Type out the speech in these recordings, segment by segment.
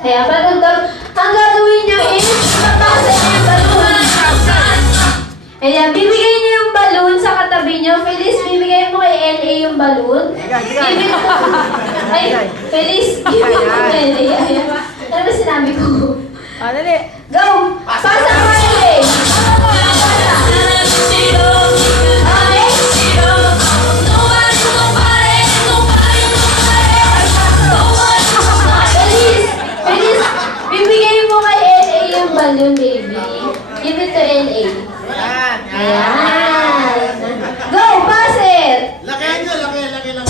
Ayan, ang gagawin nyo is, papasa nyo yung balloon. Ayan, bibigay nyo yung balloon sa katabi nyo. Feliz, bibigay mo kay LA yung balloon. Ay, Feliz, give mo kay LA. Ayan. Ano ba sinabi ko? Dali. Go! Pasa mo kay LA! Feliz, bibigay mo kay LA yung balloon, baby. Give it to LA. Ayan. Go, pass it! Lakihan nyo, laki lang.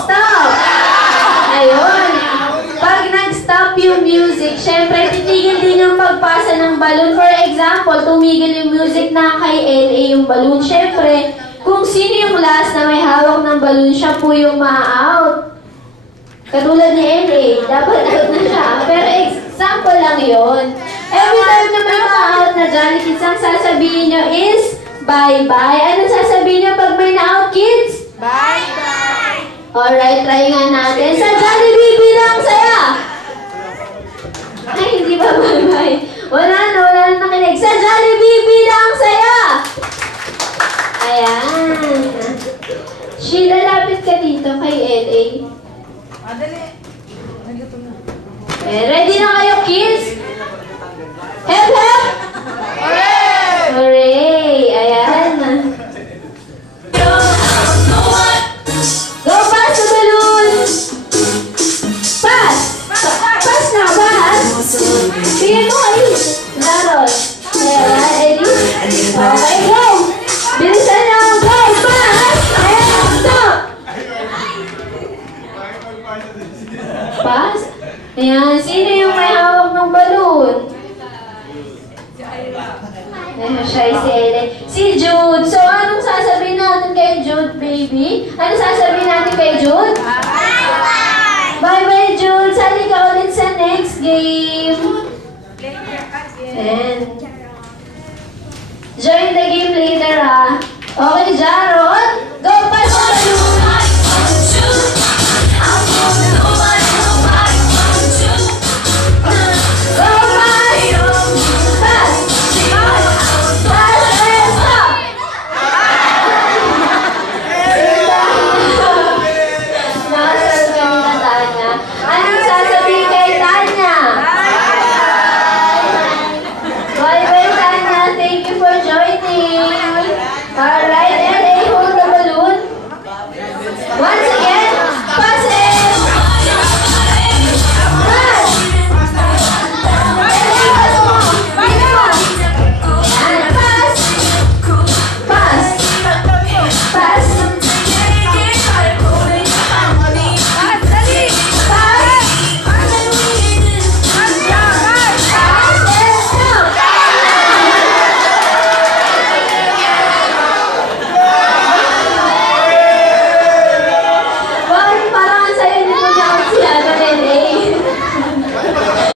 Stop! Ayun. Pag nag-stop yung music, syempre titigil din yung pagpasa ng balloon. For example, tumigil yung music na kay LA yung balloon. Syempre, kung sino yung last na may hawak ng balloon, siya po yung ma-out. Katulad ni LA, dapat out na siya. Pero example lang yon. Every time na may ma-out na dyan, kids, ang sasabihin nyo is, bye-bye. Ano sasabihin nyo pag may na-out, kids? Bye-bye. Alright, try nga natin. Sa Jollibee bilang saya! Ay, hindi ba bye-bye? Wala na nakinig. Sa Jollibee bilang saya! Ayan. Sheila, lapit ka dito kay LA. Dali. Nandito na. Ready na kayo, kids? Hep, hep! Hooray! Hooray! Ayan. Go, pass the balloon! Pass! Pass na, pass! Bigyan mo kayo. Larol. Ayan, Eddie. Okay, go! Bilisan na! Go! Pass! Ayan, stop! Pass? Ayan, sino yung may hawak ng balloon? Ayan, siya si Ellen. Si Jude. So, anong sasabihin natin kay Jude, baby? Ano sasabihin natin kay Jude? Bye-bye. Bye-bye, Jude. Sali ka ulit sa next game. Later again. And join the game later, ha? Okay, Jaron. Go, pass the balloon. Go, pass! Pass! Pass and stop! Nakasabi na Tanya. Anong sasabihin kay Tanya? Bye-bye, Tanya. Thank you for joining. Alright.